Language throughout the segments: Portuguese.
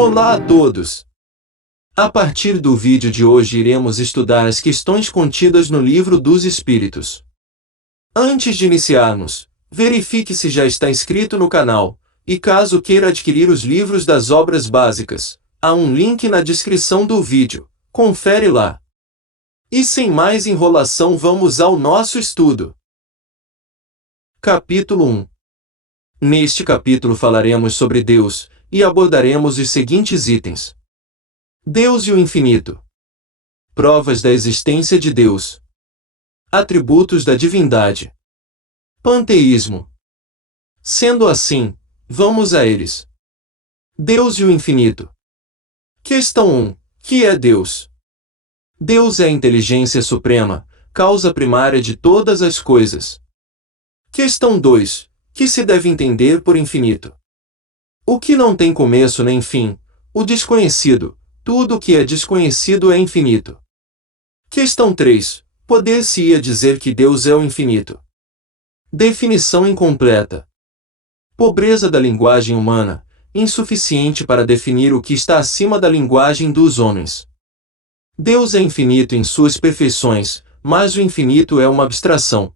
Olá a todos! A partir do vídeo de hoje iremos estudar as questões contidas no Livro dos Espíritos. Antes de iniciarmos, verifique se já está inscrito no canal, e caso queira adquirir os livros das obras básicas, há um link na descrição do vídeo, confere lá. E sem mais enrolação vamos ao nosso estudo. Capítulo 1. Neste capítulo falaremos sobre Deus, e abordaremos os seguintes itens. Deus e o infinito. Provas da existência de Deus. Atributos da divindade. Panteísmo. Sendo assim, vamos a eles. Deus e o infinito. Questão 1. Que é Deus? Deus é a inteligência suprema, causa primária de todas as coisas. Questão 2. Que se deve entender por infinito? O que não tem começo nem fim, o desconhecido, tudo o que é desconhecido é infinito. Questão 3. Poder-se-ia dizer que Deus é o infinito? Definição incompleta. Pobreza da linguagem humana, insuficiente para definir o que está acima da linguagem dos homens. Deus é infinito em suas perfeições, mas o infinito é uma abstração.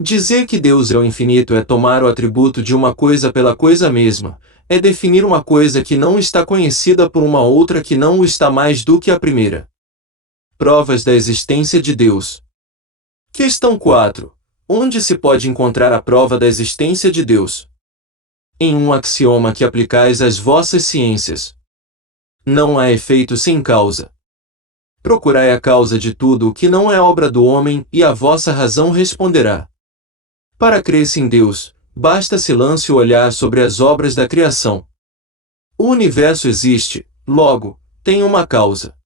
Dizer que Deus é o infinito é tomar o atributo de uma coisa pela coisa mesma, é definir uma coisa que não está conhecida por uma outra que não o está mais do que a primeira. Provas da existência de Deus. Questão 4. Onde se pode encontrar a prova da existência de Deus? Em um axioma que aplicais às vossas ciências. Não há efeito sem causa. Procurai a causa de tudo o que não é obra do homem, e a vossa razão responderá. Para crer-se em Deus, basta-se lance o olhar sobre as obras da criação. O universo existe, logo, tem uma causa.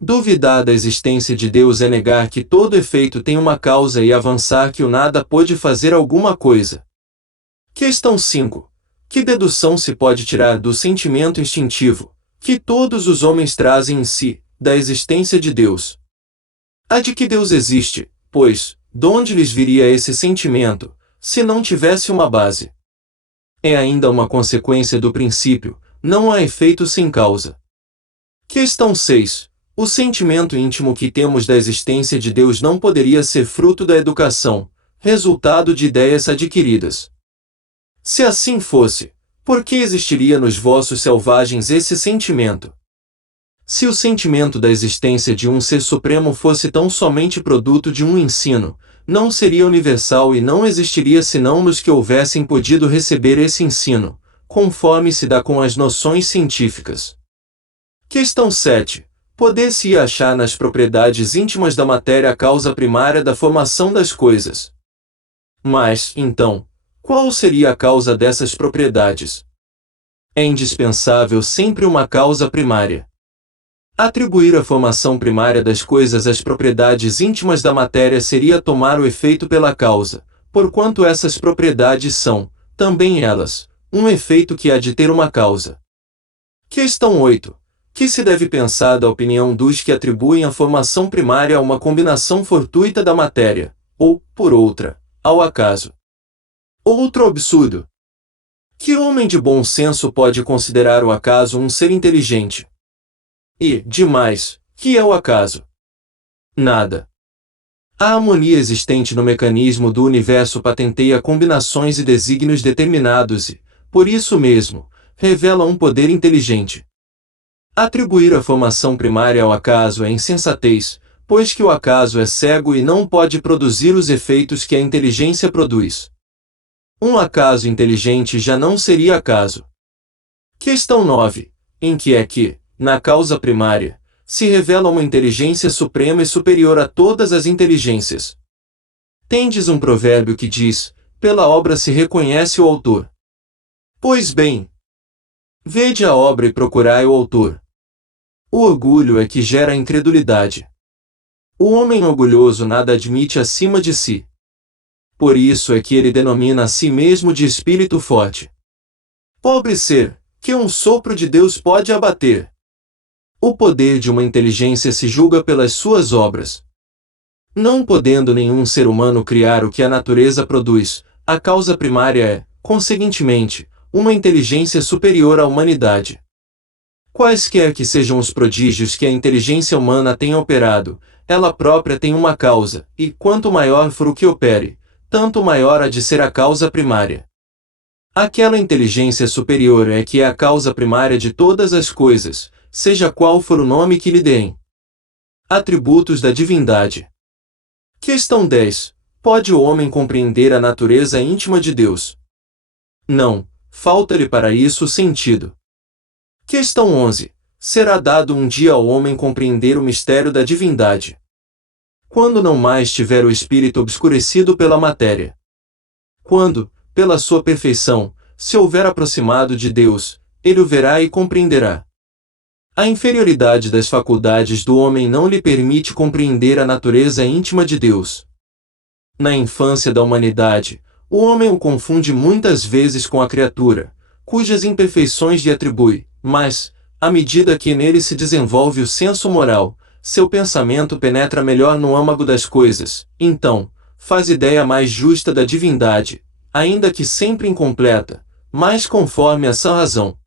Duvidar da existência de Deus é negar que todo efeito tem uma causa e avançar que o nada pode fazer alguma coisa. Questão 5. Que dedução se pode tirar do sentimento instintivo, que todos os homens trazem em si, da existência de Deus? A de que Deus existe, pois, de onde lhes viria esse sentimento, se não tivesse uma base? É ainda uma consequência do princípio, não há efeito sem causa. Questão 6. O sentimento íntimo que temos da existência de Deus não poderia ser fruto da educação, resultado de ideias adquiridas. Se assim fosse, por que existiria nos vossos selvagens esse sentimento? Se o sentimento da existência de um ser supremo fosse tão somente produto de um ensino, não seria universal e não existiria senão nos que houvessem podido receber esse ensino, conforme se dá com as noções científicas. Questão 7. Poder-se achar nas propriedades íntimas da matéria a causa primária da formação das coisas. Mas, então, qual seria a causa dessas propriedades? É indispensável sempre uma causa primária. Atribuir a formação primária das coisas às propriedades íntimas da matéria seria tomar o efeito pela causa, porquanto essas propriedades são, também elas, um efeito que há de ter uma causa. Questão 8. Que se deve pensar da opinião dos que atribuem a formação primária a uma combinação fortuita da matéria, ou, por outra, ao acaso? Outro absurdo. Que homem de bom senso pode considerar o acaso um ser inteligente? E, demais, que é o acaso? Nada. A harmonia existente no mecanismo do universo patenteia combinações e desígnios determinados e, por isso mesmo, revela um poder inteligente. Atribuir a formação primária ao acaso é insensatez, pois que o acaso é cego e não pode produzir os efeitos que a inteligência produz. Um acaso inteligente já não seria acaso. Questão 9. Em que é que, na causa primária, se revela uma inteligência suprema e superior a todas as inteligências? Tendes um provérbio que diz, pela obra se reconhece o autor. Pois bem, vede a obra e procurai o autor. O orgulho é que gera a incredulidade. O homem orgulhoso nada admite acima de si. Por isso é que ele denomina a si mesmo de espírito forte. Pobre ser, que um sopro de Deus pode abater. O poder de uma inteligência se julga pelas suas obras. Não podendo nenhum ser humano criar o que a natureza produz, a causa primária é, conseguintemente, uma inteligência superior à humanidade. Quaisquer que sejam os prodígios que a inteligência humana tenha operado, ela própria tem uma causa, e quanto maior for o que opere, tanto maior há de ser a causa primária. Aquela inteligência superior é que é a causa primária de todas as coisas, seja qual for o nome que lhe deem. Atributos da divindade. Questão 10. Pode o homem compreender a natureza íntima de Deus? Não, falta-lhe para isso o sentido. Questão 11. Será dado um dia ao homem compreender o mistério da divindade? Quando não mais tiver o espírito obscurecido pela matéria. Quando, pela sua perfeição, se houver aproximado de Deus, ele o verá e compreenderá. A inferioridade das faculdades do homem não lhe permite compreender a natureza íntima de Deus. Na infância da humanidade, o homem o confunde muitas vezes com a criatura, cujas imperfeições lhe atribui, mas, à medida que nele se desenvolve o senso moral, seu pensamento penetra melhor no âmago das coisas, então, faz ideia mais justa da divindade, ainda que sempre incompleta, mas conforme a sã razão.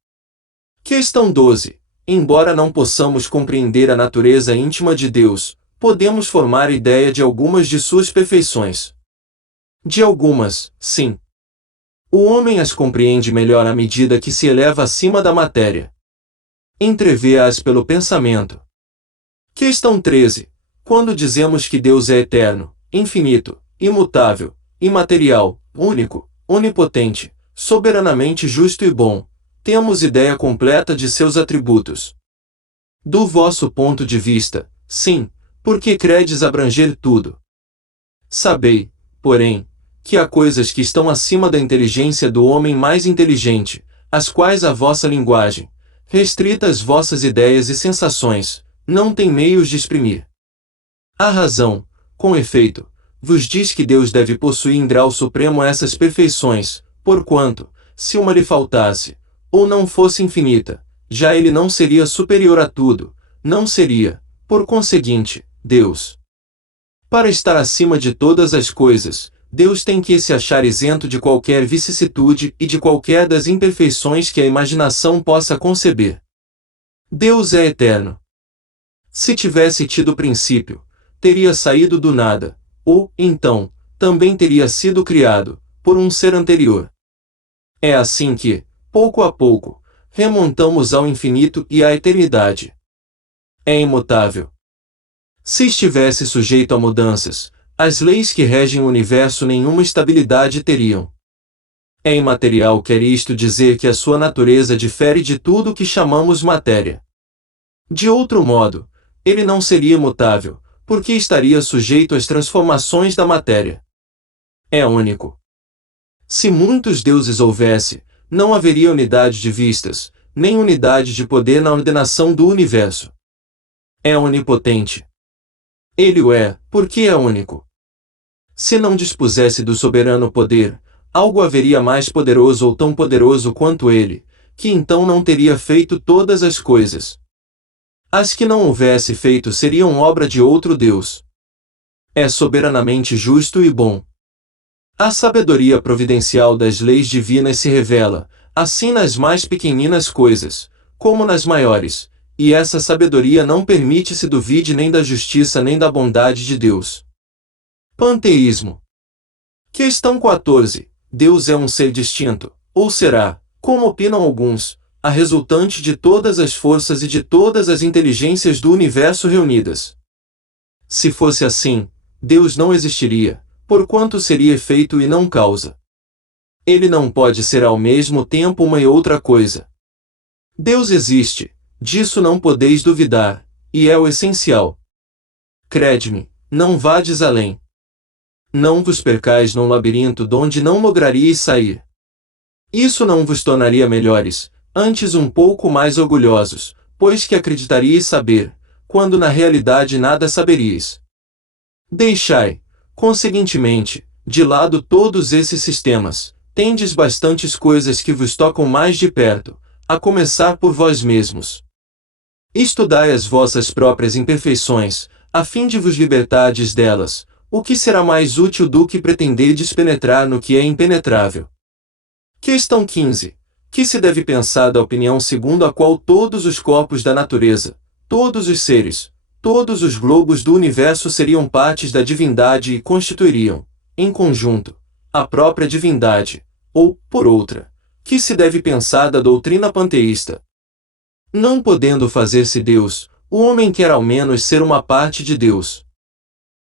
Questão 12. Embora não possamos compreender a natureza íntima de Deus, podemos formar ideia de algumas de suas perfeições. De algumas, sim. O homem as compreende melhor à medida que se eleva acima da matéria. Entrevê-as pelo pensamento. Questão 13. Quando dizemos que Deus é eterno, infinito, imutável, imaterial, único, onipotente, soberanamente justo e bom, temos ideia completa de seus atributos. Do vosso ponto de vista, sim, porque credes abranger tudo. Sabei, porém, que há coisas que estão acima da inteligência do homem mais inteligente, as quais a vossa linguagem, restrita às vossas ideias e sensações, não tem meios de exprimir. A razão, com efeito, vos diz que Deus deve possuir em grau supremo essas perfeições, porquanto, se uma lhe faltasse, ou não fosse infinita, já ele não seria superior a tudo, não seria, por conseguinte, Deus. Para estar acima de todas as coisas, Deus tem que se achar isento de qualquer vicissitude e de qualquer das imperfeições que a imaginação possa conceber. Deus é eterno. Se tivesse tido princípio, teria saído do nada, ou, então, também teria sido criado, por um ser anterior. É assim que, pouco a pouco, remontamos ao infinito e à eternidade. É imutável. Se estivesse sujeito a mudanças, as leis que regem o universo nenhuma estabilidade teriam. É imaterial, quer isto dizer que a sua natureza difere de tudo o que chamamos matéria. De outro modo, ele não seria imutável, porque estaria sujeito às transformações da matéria. É único. Se muitos deuses houvesse, não haveria unidade de vistas, nem unidade de poder na ordenação do universo. É onipotente. Ele o é, porque é único. Se não dispusesse do soberano poder, algo haveria mais poderoso ou tão poderoso quanto ele, que então não teria feito todas as coisas. As que não houvesse feito seriam obra de outro Deus. É soberanamente justo e bom. A sabedoria providencial das leis divinas se revela, assim nas mais pequeninas coisas, como nas maiores, e essa sabedoria não permite se duvide nem da justiça nem da bondade de Deus. Panteísmo. Questão 14. Deus é um ser distinto, ou será, como opinam alguns, a resultante de todas as forças e de todas as inteligências do universo reunidas? Se fosse assim, Deus não existiria, porquanto seria efeito e não causa. Ele não pode ser ao mesmo tempo uma e outra coisa. Deus existe, disso não podeis duvidar, e é o essencial. Crede-me, não vades além. Não vos percais num labirinto donde não lograríeis sair. Isso não vos tornaria melhores, antes um pouco mais orgulhosos, pois que acreditaríeis saber, quando na realidade nada saberíeis. Deixai, conseguintemente, de lado todos esses sistemas, tendes bastantes coisas que vos tocam mais de perto, a começar por vós mesmos. Estudai as vossas próprias imperfeições, a fim de vos libertardes delas, o que será mais útil do que pretenderdes penetrar no que é impenetrável. Questão 15. Que se deve pensar da opinião segundo a qual todos os corpos da natureza, todos os seres, todos os globos do universo seriam partes da divindade e constituiriam, em conjunto, a própria divindade, ou, por outra, que se deve pensar da doutrina panteísta. Não podendo fazer-se Deus, o homem quer ao menos ser uma parte de Deus.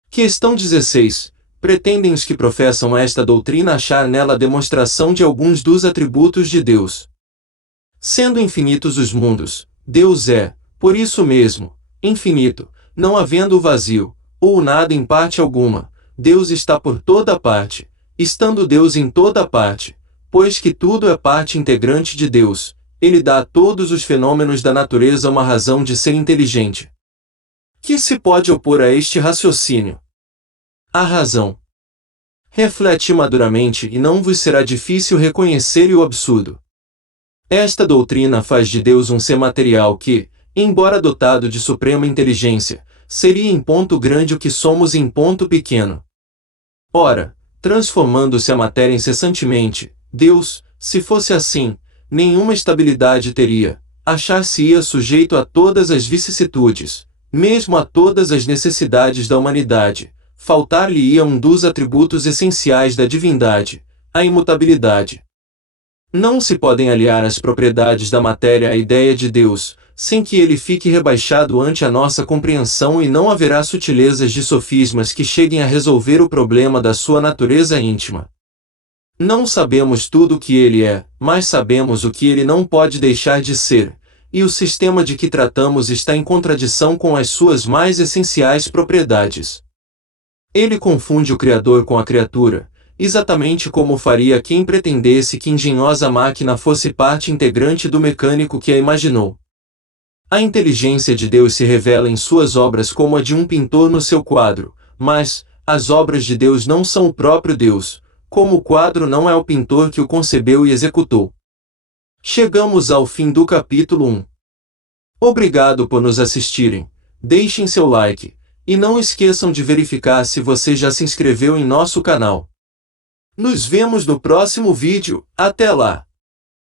Questão 16. Pretendem os que professam esta doutrina achar nela a demonstração de alguns dos atributos de Deus. Sendo infinitos os mundos, Deus é, por isso mesmo, infinito, não havendo o vazio, ou o nada em parte alguma, Deus está por toda parte, estando Deus em toda parte, pois que tudo é parte integrante de Deus, Ele dá a todos os fenômenos da natureza uma razão de ser inteligente. Que se pode opor a este raciocínio? A razão. Reflete maduramente e não vos será difícil reconhecer o absurdo. Esta doutrina faz de Deus um ser material que, embora dotado de suprema inteligência, seria em ponto grande o que somos em ponto pequeno. Ora, transformando-se a matéria incessantemente, Deus, se fosse assim, nenhuma estabilidade teria, achar-se-ia sujeito a todas as vicissitudes, mesmo a todas as necessidades da humanidade, faltar-lhe-ia um dos atributos essenciais da divindade, a imutabilidade. Não se podem aliar as propriedades da matéria à ideia de Deus, sem que ele fique rebaixado ante a nossa compreensão e não haverá sutilezas de sofismas que cheguem a resolver o problema da sua natureza íntima. Não sabemos tudo o que ele é, mas sabemos o que ele não pode deixar de ser, e o sistema de que tratamos está em contradição com as suas mais essenciais propriedades. Ele confunde o Criador com a criatura, exatamente como faria quem pretendesse que engenhosa máquina fosse parte integrante do mecânico que a imaginou. A inteligência de Deus se revela em suas obras como a de um pintor no seu quadro, mas as obras de Deus não são o próprio Deus, como o quadro não é o pintor que o concebeu e executou. Chegamos ao fim do capítulo 1. Obrigado por nos assistirem, deixem seu like, e não esqueçam de verificar se você já se inscreveu em nosso canal. Nos vemos no próximo vídeo, até lá!